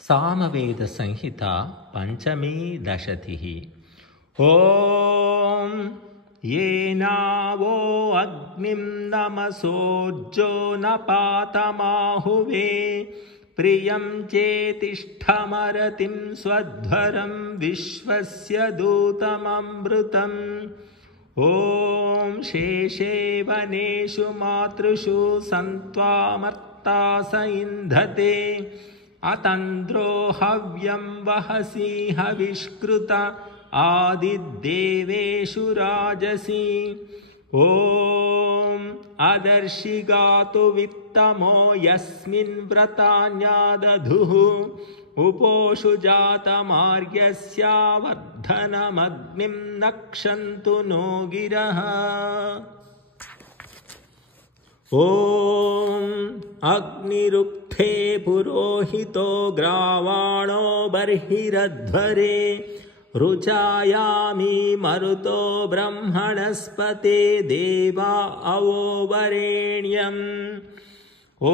सामवेदसंहिता पंचमी दशतिः। ॐ येनावो अग्निं नमसोर्जो न पातमाहुवे प्रियं चेतिष्ठमरतिं स्वध्वरं विश्वस्य दूतममृतम्। ॐ शेषे वनेषु मातृषु सन्त्वामर्ता स इन्धते अतन्द्रो हव्यं वहसि हविष्कृत आदिदेवेषु राजसि। ॐ अदर्शि गातु वित्तमो यस्मिन् व्रतान्यादधुः उपोषु जातमार्यस्यावर्धनमग्निं नक्षन्तु नो गिरः। ॐ अग्निरुक्थे पुरोहितो ग्रावाणो बर्हिरध्वरे ऋचायामि मरुतो ब्रह्मणस्पते देवा अवो वरेण्यम्। ॐ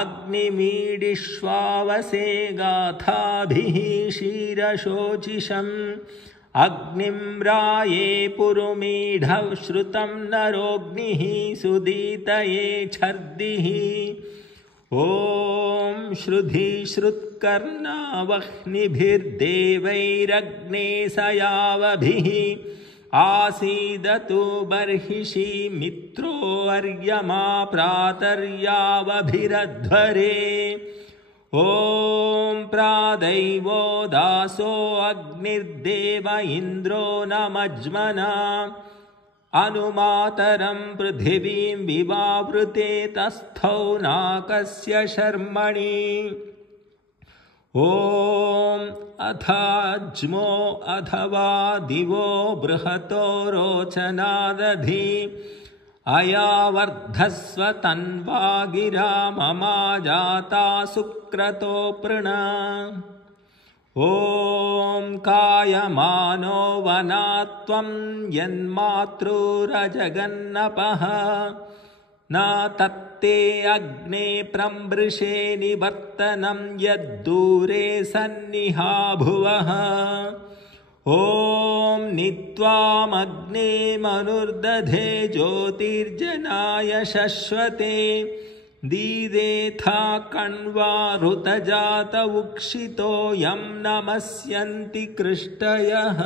अग्निमीडिष्वावसे गाथाभिः क्षीरशोचिषम् अग्निं राये पुरुमीढः श्रुतं नरोऽग्निः सुदीतये छर्दिः। ॐ श्रुधि श्रुत्कर्णावह्निभिर्देवैरग्ने सयावभिः आसीदतु बर्हिषि मित्रो अर्यमा प्रातर्यावभिरध्वरे। ॐ प्रादैवो दासो अग्निर्देव इन्द्रो न मज्मना अनुमातरं पृथिवीं विवावृते तस्थौ नाकस्य शर्मणि। ॐ अथाज्मो अथवा दिवो बृहतो रोचनादधि अयावर्धस्व तन्वा गिरा ममा जाता सुक्रतो पृण। ॐ कायमानो वनात्वं यन्मातृरजगन्नपः न तत्ते अग्ने प्रमृषे निवर्तनं यद्दूरे सन्निहा भुवः। ॐ नित्वामग्ने मनुर्दधे ज्योतिर्जनाय शश्वते दीदेथा कण्वा ऋतजात उक्षितो यं नमस्यन्ति कृष्टयः।